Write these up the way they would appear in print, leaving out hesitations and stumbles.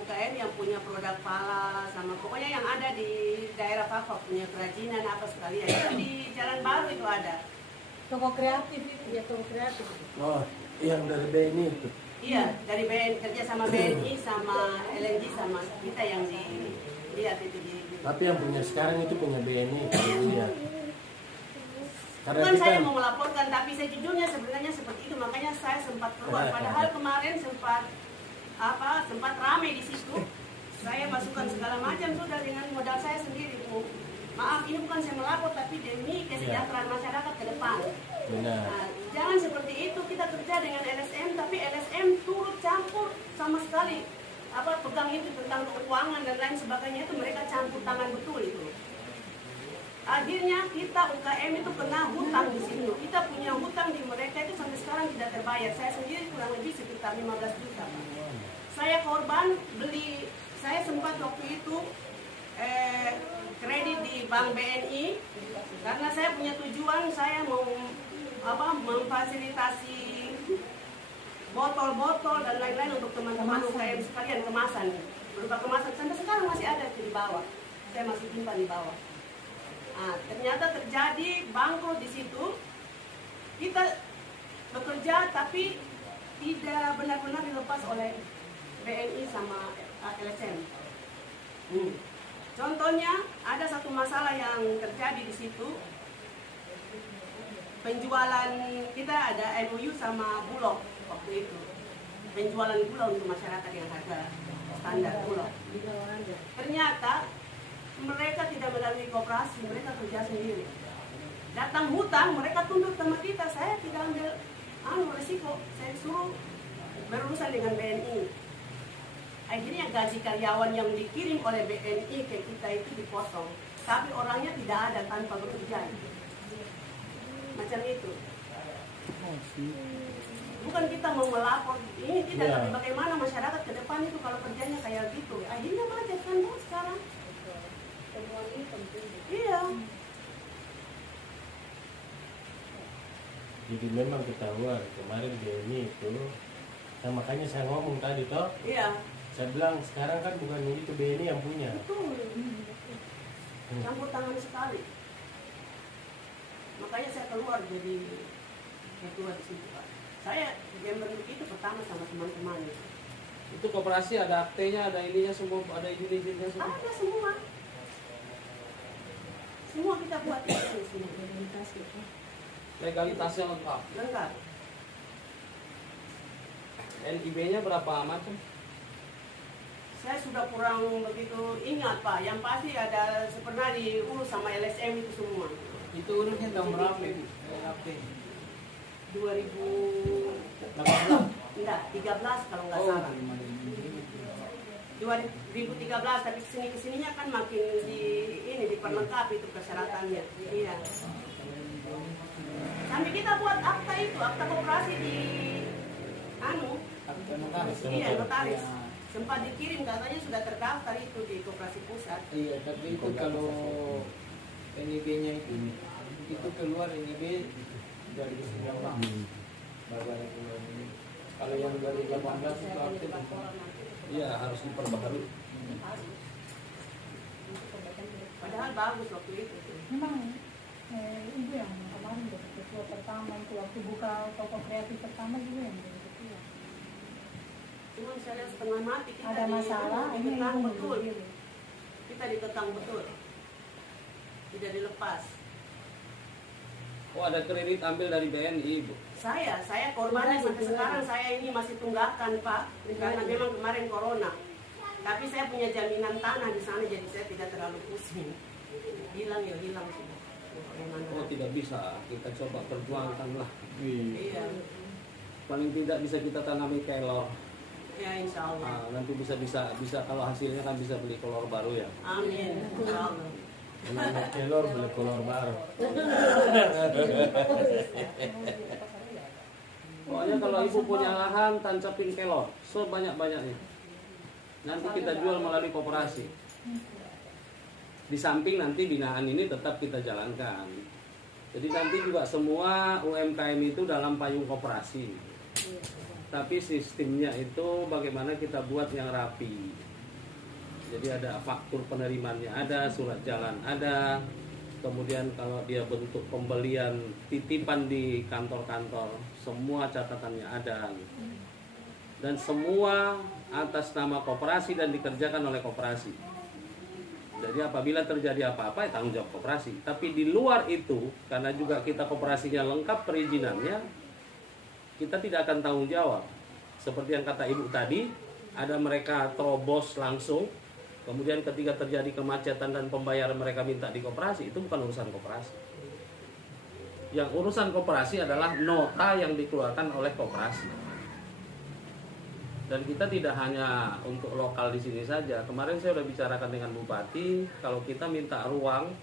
UKM yang punya produk pala sama pokoknya yang ada di daerah Papua punya kerajinan apa sekalian itu di Jalan Baru itu ada. Toko kreatif itu ya, toko kreatif. Oh, yang dari BNI itu. Iya, dari kerja sama BNI sama LNG sama kita yang lihat itu di. Tapi yang punya sekarang itu punya BNI ya. Bukan saya mau melaporkan, tapi sejujurnya sebenarnya seperti itu, makanya saya sempat keluar. Padahal kemarin sempat ramai di situ. Saya masukkan segala macam sudah dengan modal saya sendiri. Maaf, ini bukan saya melapor, tapi demi kesejahteraan masyarakat ke depan. Benar. Nah, jangan seperti itu, kita kerja dengan LSM, tapi LSM turut campur sama sekali. Pegang itu tentang keuangan dan lain sebagainya itu mereka campur tangan betul itu. Akhirnya kita UKM itu kena hutang di situ. Kita punya hutang di mereka itu sampai sekarang tidak terbayar. Saya sendiri kurang lebih sekitar 15 juta. Saya korban saya sempat waktu itu kredit di Bank BNI karena saya punya tujuan saya mau memfasilitasi botol-botol dan lain-lain untuk teman-teman UKM sekalian, kemasan berupa kemasan sampai sekarang masih ada di bawah. Saya masih simpan di bawah. Nah, ternyata terjadi bangkrut di situ. Kita bekerja tapi tidak benar-benar dilepas oleh BNI sama LSM. Contohnya ada satu masalah yang terjadi di situ. Penjualan kita ada MOU sama Bulog waktu itu. Penjualan gula untuk masyarakat yang harga standar Bulog. Ternyata mereka tidak melalui koperasi, mereka kerja sendiri. Datang hutang, mereka tuntut sama kita. Saya tidak ambil resiko, saya suruh berurusan dengan BNI. Akhirnya gaji karyawan yang dikirim oleh BNI ke kita itu dipotong, tapi orangnya tidak ada tanpa bekerja. Macam itu. Bukan kita mau melapor ini tidak, tapi bagaimana masyarakat ke depan itu kalau kerjanya kayak gitu. Akhirnya macet kan tuh sekarang. Temuan ini penting. Iya. Jadi memang ketahuan kemarin BNI itu, nah makanya saya ngomong tadi toh. Iya. Saya bilang sekarang kan bukan itu BNI yang punya. Betul. Campur tangan sekali. Makanya saya keluar jadi ketua di situ, Pak. Saya yang bentuk itu pertama sama teman-teman. Itu koperasi ada aktenya, ada ininya semua, ada izin-izinnya semua. Ada semua. Semua kita buat itu semua. Legalitasnya lengkap. Lengkap. NIB-nya berapa macam? Saya sudah kurang begitu ingat, Pak. Yang pasti ada pernah diurus sama LSM itu semua. Itu urusnya tahun berapa itu? 2018. Enggak, 13 kalau nggak salah. 2013, tapi kesininya kan makin diperlengkapi itu persyaratannya. Iya. Sampai kita buat akta itu, akta koperasi di iya, notaris. Sempat dikirim, katanya sudah terdaftar itu di koperasi pusat. Iya, tapi itu kalau NIB-nya itu keluar NIB dari orang. Kalau yang dari 18 itu aktif. Iya, harus diperbaharui. Padahal bagus waktu itu. Memang ibu yang kemarin jadi ketua pertama itu waktu buka toko kreatif pertama juga yang jadi ketua. Cuma saya setengah mati kita Ada masalah, ini dikekang yang betul. berdiri. Kita dikekang betul. Tidak dilepas. Oh, ada kredit ambil dari BNI, Bu. Saya korbannya sampai sekarang saya ini masih tunggakan, Pak, karena memang kemarin corona. Tapi saya punya jaminan tanah di sana, jadi saya tidak terlalu pusing. Hilang ya hilang sudah. Oh, tidak bisa. Kita coba perjuangkan lah. Iya. Paling tidak bisa kita tanami kelor. Ya, insya Allah. Nanti bisa kalau hasilnya kan bisa beli kolor baru ya. Amin. Insya Allah. Menambah kelor beli kolor baru. Pokoknya kalau ibu punya lahan, tancapin kelor sebanyak-banyaknya. Nanti kita jual melalui koperasi. Di samping nanti binaan ini tetap kita jalankan. Jadi nanti juga semua UMKM itu dalam payung koperasi. Tapi sistemnya itu bagaimana kita buat yang rapi. Jadi ada faktur penerimaannya ada, surat jalan ada. Kemudian kalau dia bentuk pembelian titipan di kantor-kantor, semua catatannya ada. Dan semua atas nama koperasi dan dikerjakan oleh koperasi. Jadi apabila terjadi apa-apa ya tanggung jawab koperasi. Tapi di luar itu, karena juga kita koperasinya lengkap perizinannya, kita tidak akan tanggung jawab. Seperti yang kata ibu tadi, ada mereka terobos langsung. Kemudian ketika terjadi kemacetan dan pembayaran mereka minta di koperasi, itu bukan urusan koperasi. Yang urusan koperasi adalah nota yang dikeluarkan oleh koperasi. Dan kita tidak hanya untuk lokal di sini saja. Kemarin saya sudah bicarakan dengan Bupati, kalau kita minta ruang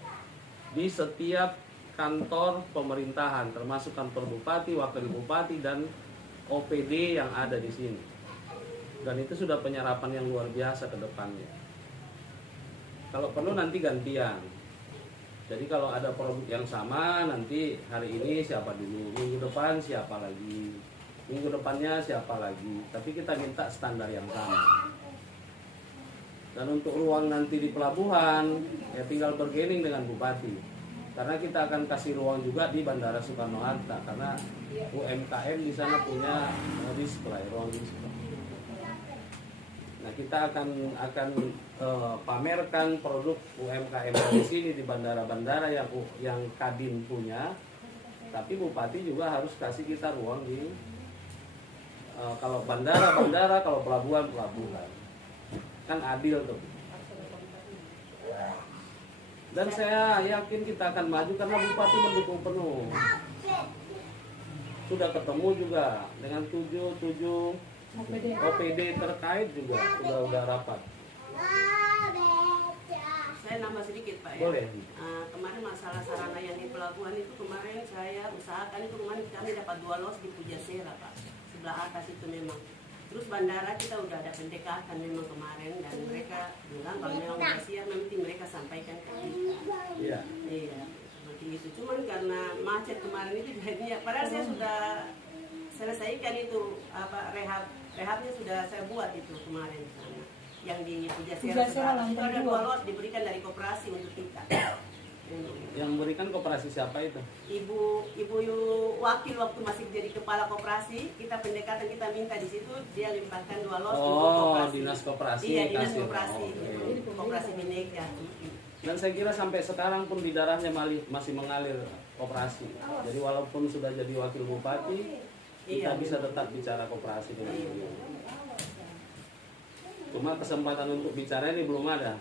di setiap kantor pemerintahan, termasuk kantor Bupati, Wakil Bupati, dan OPD yang ada di sini. Dan itu sudah penyerapan yang luar biasa ke depannya. Kalau perlu nanti gantian. Jadi kalau ada produk yang sama, nanti hari ini siapa dulu, minggu depan siapa lagi, minggu depannya siapa lagi. Tapi kita minta standar yang sama. Dan untuk ruang nanti di pelabuhan, ya tinggal bergening dengan Bupati. Karena kita akan kasih ruang juga di Bandara Soekarno-Hatta, karena UMKM di sana punya display, ruang display. Nah, kita akan pamerkan produk UMKM di sini di bandara-bandara yang Kadin punya. Tapi Bupati juga harus kasih kita ruang di kalau bandara, kalau pelabuhan. Kan adil tuh. Dan saya yakin kita akan maju karena Bupati mendukung penuh. Sudah ketemu juga dengan 7 OPD terkait juga sudah rapat. Saya nambah sedikit Pak ya. Boleh. Kemarin masalah sarana yang di pelabuhan itu kemarin saya usahakan itu kemarin kami dapat 2 los di Pujasera Pak, sebelah atas itu memang. Terus bandara kita udah ada pendekatan memang kemarin dan mereka bilang kalau memang udah siap nanti mereka sampaikan ke kita. Iya. Iya, seperti itu. Cuman karena macet kemarin itu jadinya, padahal saya sudah selesaikan itu rehabnya sudah saya buat itu kemarin sana. Yang di Pujasera itu ada 2 lot diberikan dari koperasi untuk kita. Yang memberikan koperasi siapa itu? Ibu wakil waktu masih jadi kepala koperasi, kita pendekatan kita minta di situ dia limpahkan 2 lot untuk koperasi. Dinas koperasi. Iya, dinas koperasi. Okay. Koperasi Bineka. Dan saya kira sampai sekarang pun di darahnya masih mengalir koperasi. Jadi walaupun sudah jadi wakil bupati, kita bisa tetap bicara koperasi dengan beliau. Cuma kesempatan untuk bicara ini belum ada.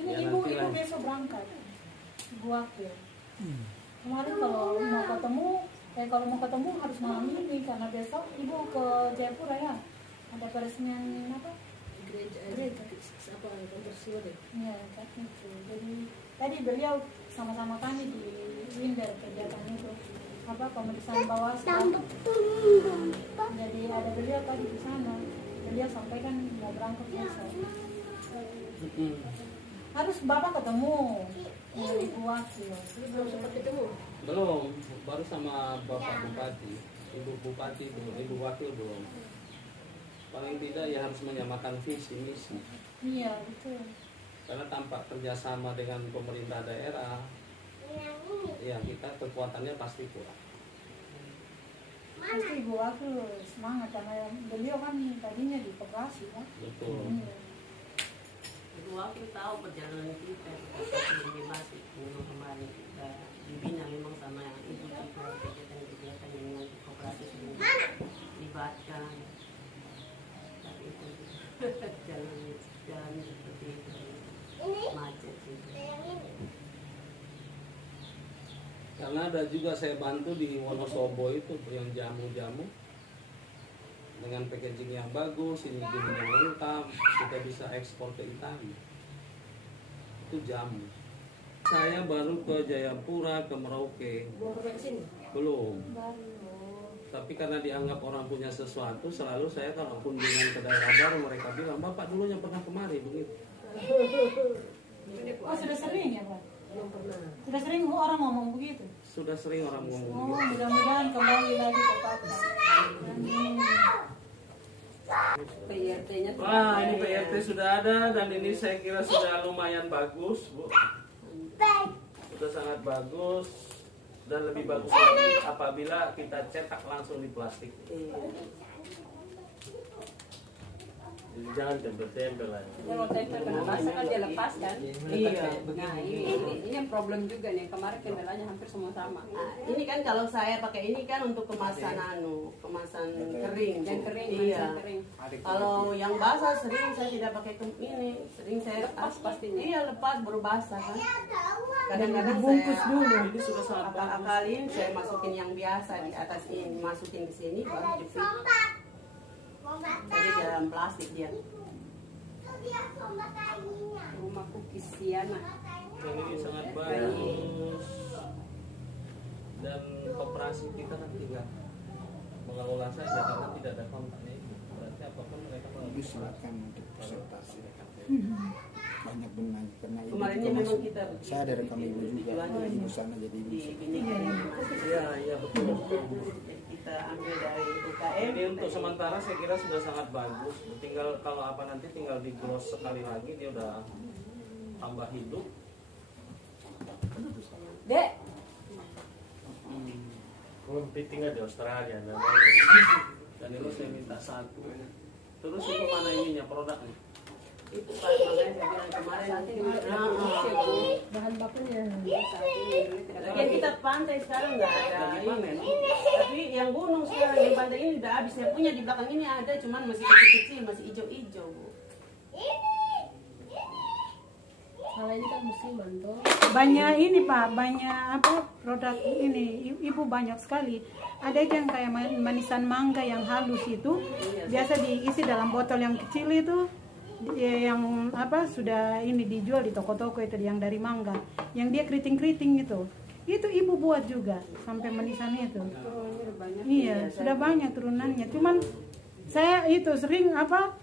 Ini Ya, ibu nanti lah. besok berangkat. Ibu wakil. Kemarin kalau mau ketemu harus malam ini karena besok ibu ke Jayapura ya. Ada peresmian apa? Gereja. Apa kantor siwa deh. Iya, kan itu. Jadi tadi beliau sama-sama kami di Winder kegiatan itu. Apa pemeriksaan Bawaslu. Jadi ada beliau tadi di sana. Beliau sampaikan mau berangkat besok. Harus bapak ketemu ibu wakil. Belum sempat ketemu. Belum, baru sama bapak bupati, ibu bupati belum, ibu wakil belum. Paling tidak ya harus menyamakan visi misi. Iya betul. Karena tanpa kerjasama dengan pemerintah daerah, ya kita kekuatannya pasti kurang. Pasti ibu wakil semangat karena beliau kan tadinya di koperasi kan. Betul. Iya. Ibu wakil tahu perjalanan kita bebas memang kemarin kita dibina memang sama ibu kita kegiatan dengan koperasi sudah dilibatkan. Tapi itu jalan seperti itu macet sih. Karena ada juga saya bantu di Wonosobo itu yang jamu-jamu dengan packaging yang bagus, ini yang lengkap, kita bisa ekspor ke Italia. Itu jamu. Saya baru ke Jayapura, ke Merauke. Belum pernah kesini. Belum. Baru. Tapi karena dianggap orang punya sesuatu, selalu saya kalau kunjungan ke daerah baru mereka bilang, Bapak dulunya pernah kemari begitu. Oh sudah sering ya Pak? Belum pernah. Sudah sering orang ngomong begitu? Sudah sering orang ngomong Oh begitu. mudah-mudahan kembali lagi ke Pak. PRT-nya Wah, ini PRT sudah ada dan ini saya kira sudah lumayan bagus, Bu. Sudah sangat bagus dan lebih bagus lagi apabila kita cetak langsung di plastik. Jadi jangan tempel-tempel lah. kalau tempel kena basah kan dia lepas kan. Iya. Nah ini yang problem juga nih, kemarin kendalanya hampir semua sama. Nah, ini kan kalau saya pakai ini kan untuk kemasan kemasan kering. Dan kering, Iya. manisan kering. Kalau yang basah sering saya tidak pakai ini, sering saya Lepas pastinya. Iya, lepas baru basah kan. Kadang-kadang Dibungkus saya dulu. Ini sudah sangat bagus. akal-akalin, saya masukin yang biasa di atas ini, masukin ke sini baru di jadi dalam plastik dia. Rumah cookies Siana. Ini sangat bagus dan koperasi kita kan tinggal mengelola saja karena tidak ada kontaknya itu. Berarti apapun mereka mengambil. Silakan untuk presentasi banyak benang karena ini Kemarinnya juga memang masuk. kita Saya ada rekam ibu juga ibu sana jadi ibu di Bhinneka Iya, iya betul. Jadi kita ambil dari UKM. Ini untuk sementara saya kira sudah sangat bagus. Tinggal kalau apa nanti tinggal di gloss sekali lagi dia udah tambah hidup. Dek, Kepiting di Australia namanya. Dan itu saya minta satu. Terus itu mana ininya produknya? Itu Pak, makanya saya bilang kemarin nanti di Bahan bakunya. Yang kita pantai sekarang nggak ada. Lagi panen. Tapi yang gunung sekarang yang pantai ini udah habis. Saya punya di belakang ini ada, cuman masih kecil-kecil, masih hijau-hijau, Bu. kalau ini kan musiman tuh. Banyak ini Pak, banyak apa produk ini ibu banyak sekali. Ada itu yang kayak manisan mangga yang halus itu, biasa diisi dalam botol yang kecil itu, yang apa sudah ini dijual di toko-toko itu yang dari mangga, yang dia keriting-keriting itu ibu buat juga sampai manisan itu. Iya, sudah banyak turunannya. Cuman saya itu sering apa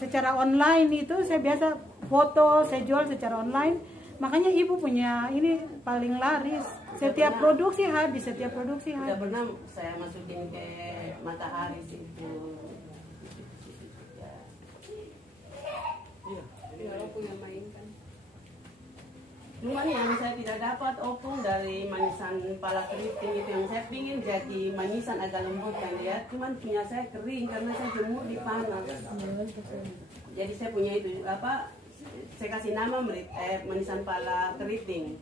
secara online itu saya biasa foto, saya jual secara online. Makanya ibu punya ini paling laris. Setiap produksi habis, Tidak pernah saya masukin ke matahari situ. Iya. Kalau punya main kan. Cuman yang saya tidak dapat opung dari manisan pala keriting itu yang saya pingin jadi manisan agak lembut kan ya. Cuman punya saya kering karena saya jemur di panas. Jadi saya punya itu apa? Saya kasih nama manisan pala keriting.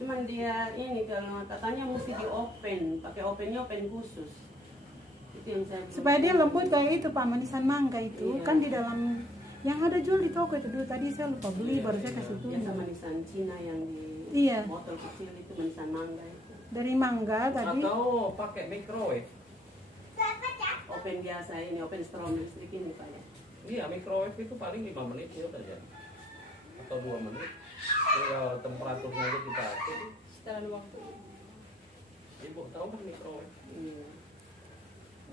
Cuman dia ini kalau katanya mesti di open, pakai opennya open khusus. Itu yang saya supaya dia lembut kayak itu Pak, manisan mangga itu Iya. kan di dalam yang ada jual di toko itu dulu tadi saya lupa beli baru saya kasih itu. biasa manisan Cina yang di Iya. botol kecil itu manisan mangga itu. Dari mangga tadi. Atau pakai microwave. Open biasa ini, open strom listrik ini Pak ya. Iya, microwave itu paling 5 menit ya udah ya. Atau 2 menit. Tinggal temperaturnya aja kita atur. Setelan waktu. Ibu tahu kan microwave? Iya.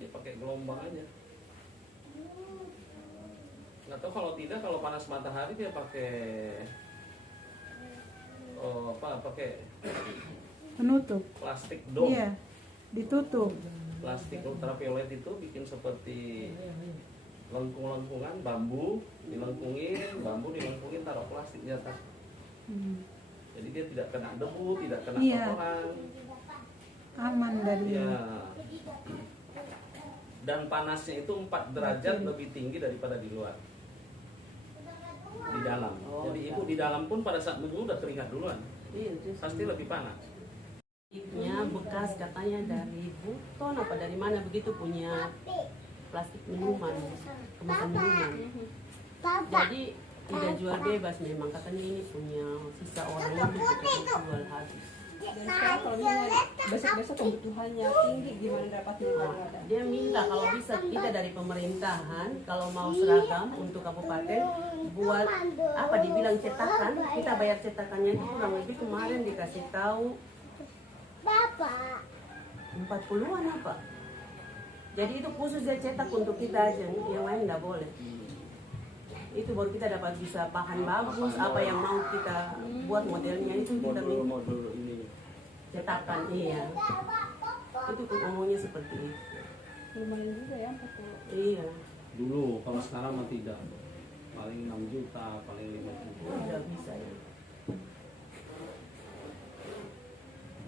Dia pakai gelombang aja. Nggak tahu kalau tidak, kalau panas matahari dia pakai pakai Penutup. plastik dome. Iya. Ditutup. Plastik ultraviolet itu bikin seperti lengkung-lengkungan bambu dilengkungin taruh plastik di atas. Jadi dia tidak kena debu, tidak kena Iya. kotoran. Aman dari. Ya. Dan panasnya itu 4 derajat lebih tinggi daripada di luar. Di dalam. Jadi ibu di dalam pun pada saat menunggu udah keringat duluan. Iya, terus Pasti lebih panas. plastiknya bekas katanya dari Buton apa dari mana begitu punya plastik minuman, kemasan minuman. Jadi tidak jual bebas memang katanya ini punya sisa orang lebih kita jual habis. Dan sekarang kalau misalnya besok-besok kebutuhannya tinggi, gimana dapatnya kalau ada? Dia minta kalau bisa kita dari pemerintahan kalau mau seragam untuk kabupaten buat apa dibilang cetakan, kita bayar cetakannya itu kurang lebih kemarin dikasih tahu 40-an apa. Jadi itu khusus dia cetak untuk kita aja, yang lain nggak boleh. Itu baru kita dapat bisa bahan bagus, apa yang mau kita buat modelnya itu kita minta Modul ini. cetakan, iya. Itu ngomongnya seperti itu. Lumayan juga ya 40. Iya, Dulu, kalau sekarang mah tidak. Paling 6 juta, paling 5 juta. tidak bisa ya.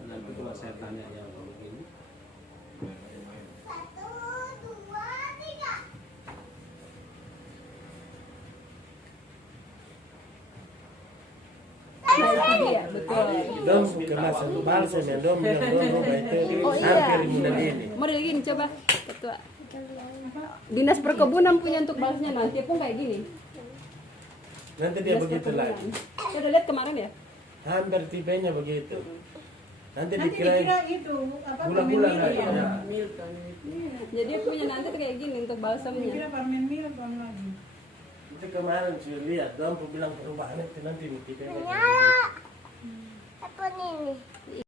Nanti kalau saya tanya ya begini. Nah itu dia, betul. Dom kena satu balsam ya dom bilang dom rumah itu Oh, iya. hampir bulan ini. Model gini coba, ketua. Dinas perkebunan punya untuk balasnya nanti pun kayak gini. Nanti dia Dinas begitu perkebunan. lagi. Saya udah lihat kemarin ya. Hampir tipenya begitu. Nanti Nanti dikira dikira itu apa bulan-bulan permen lagi. mil ya. Ya. Milton. Jadi punya nanti tuh kayak gini untuk balsamnya. Dikira permen mil bang lagi. Itu kemarin saya lihat dom bilang perubahan itu nanti tipenya. Apa nih?